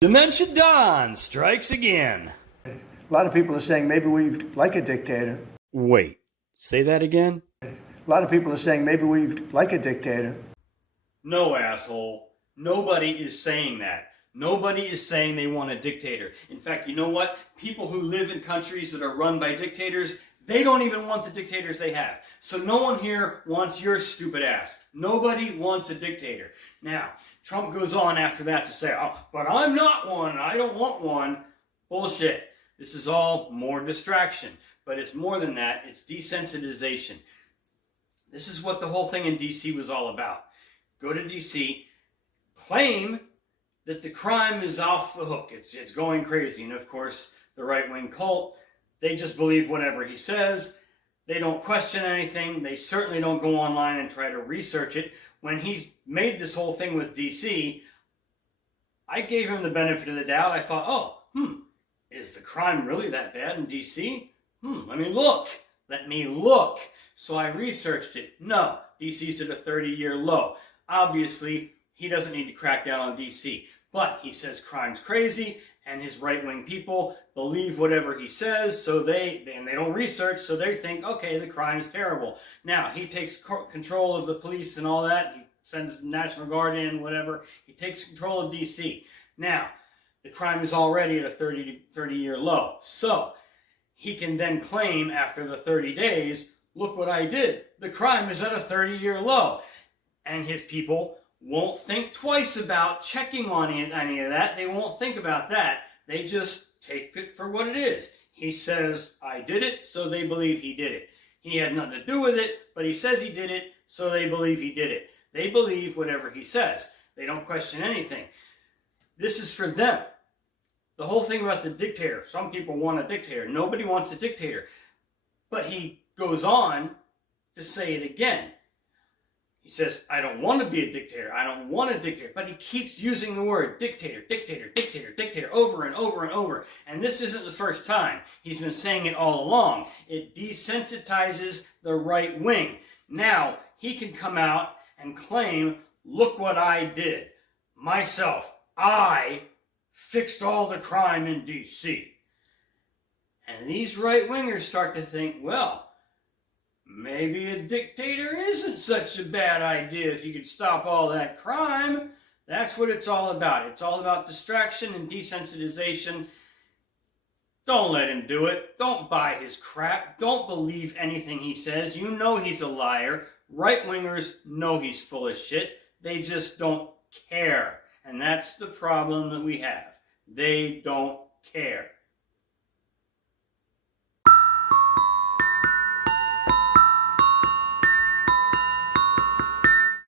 Dementia Dawn strikes again. A lot of people are saying maybe we like a dictator. Wait, say that again? A lot of people are saying maybe we like a dictator. No, asshole. Nobody is saying that. Nobody is saying they want a dictator. In fact, you know what? People who live in countries that are run by dictators, they don't even want the dictators they have. So no one here wants your stupid ass. Nobody wants a dictator. Now, Trump goes on after that to say, oh, but I'm not one. I don't want one. Bullshit. This is all more distraction. But it's more than that. It's desensitization. This is what the whole thing in D.C. was all about. Go to D.C., claim that the crime is off the hook. It's going crazy. And of course, the right-wing cult, they just believe whatever he says. They don't question anything. They certainly don't go online and try to research it. When he made this whole thing with D.C., I gave him the benefit of the doubt. I thought, is the crime really that bad in D.C.? Let me look. So I researched it. No, D.C.'s at a 30-year low. Obviously, he doesn't need to crack down on D.C., but he says crime's crazy, and his right-wing people believe whatever he says, so they don't research, so they think, okay, the crime's terrible. Now, he takes control of the police and all that. He sends the National Guard in, whatever. He takes control of D.C. Now, the crime is already at a 30-year low. So, he can then claim after the 30 days, look what I did. The crime is at a 30-year low. And his people won't think twice about checking on any of that. They won't think about that. They just take it for what it is. He says, I did it, so they believe he did it. He had nothing to do with it, but he says he did it, so they believe he did it. They believe whatever he says. They don't question anything. This is for them. The whole thing about the dictator, some people want a dictator. Nobody wants a dictator. But he goes on to say it again. He says, I don't want to be a dictator. I don't want a dictator. But he keeps using the word dictator, dictator, dictator, dictator over and over and over. And this isn't the first time. He's been saying it all along. It desensitizes the right wing. Now, he can come out and claim, look what I did. Myself, I fixed all the crime in D.C. And these right-wingers start to think, well, maybe a dictator isn't such a bad idea if you could stop all that crime. That's what it's all about. It's all about distraction and desensitization. Don't let him do it. Don't buy his crap. Don't believe anything he says. You know he's a liar. Right-wingers know he's full of shit. They just don't care. And that's the problem that we have. They don't care.